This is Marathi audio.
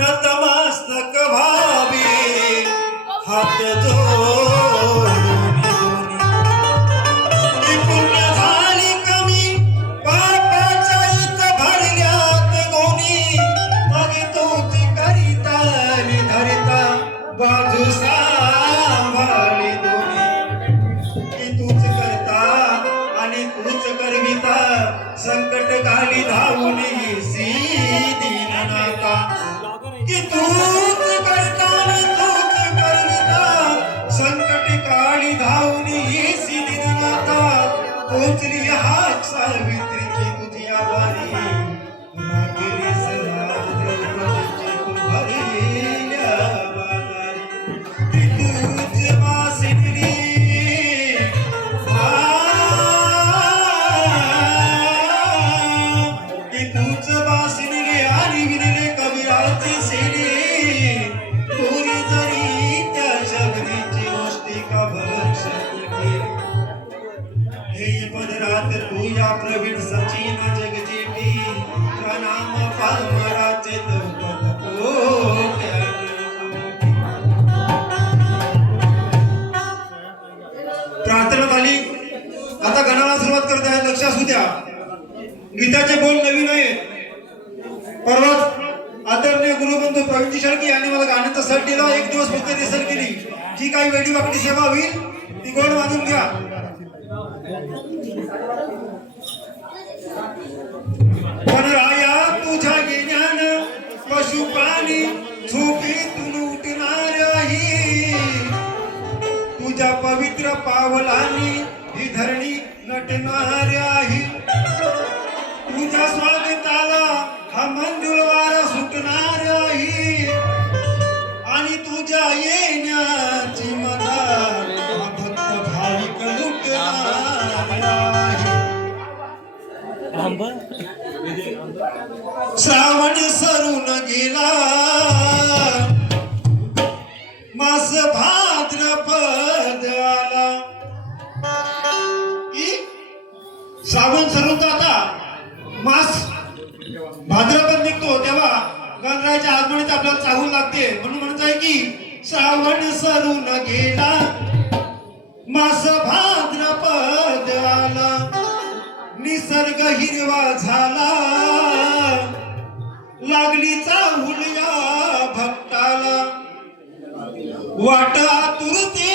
नतमस्तक भावे हात जोडून ती पुण्य झाली कमी पापाच्या इथ भरल्यात गोनी मग तूच करिता धरिता बाजू सांभाळी दोन्ही की तूच करता आणि तूच करविता संकट काली धावून येसी दीननाथा की तूच करता आणि तूच करविता संकट काली धावून येसी दीननाथा पोचली हाक सावित्री की तुझी आभारी रागिरी सदा द्रौपदीची तू भरल्या बाजारी की तूच वासिनी की तूच वासिनी आणि विनले कविराची सेनी पुरी जरी त्या शबरीची मुष्टिका भक्षण केली हे पदरात तू या प्रवीण सचिन जगजेटी प्रणाम पामराचे पद प्रार्थना झाली. आता गणाला सुरुवात करत आहे. लक्ष असू द्या, गीताचे बोल नवीन आहेत. परवाच आदरणीय गुरुबंधू प्रवीण शेळके यांनी मला गाण्याचा सट दिला. एक दिवस फक्त रिहर्सल केली. जी काही वेडी वाकडी सेवा होईल ती गोड वाजून घ्या. पण राया तुझ्या गेल्यान पशुपाणी झोपेतून उठणाऱ्याही तुझ्या पवित्र पावलांनी ही धरणी नटणाऱ्याही तुझ्या स्वागताला हा मंजूळ वारा सुटणाऱ्याही आणि तुझ्या येण्याची मनात हा भक्त भाविक लुटणाऱ्याही. श्रावण सरून गेला मास भाद्रपद आला की श्रावण सरून आता मास भाद्रपद निघतो तेव्हा गणरायाच्या आगमनाची आपल्याला चाहूल लागते. म्हणून म्हणत आहे की श्रावण सरून गेला मास भाद्रपद आला निसर्ग हिरवा झाला लागली चाहूल या भक्ताला वाट आतुरते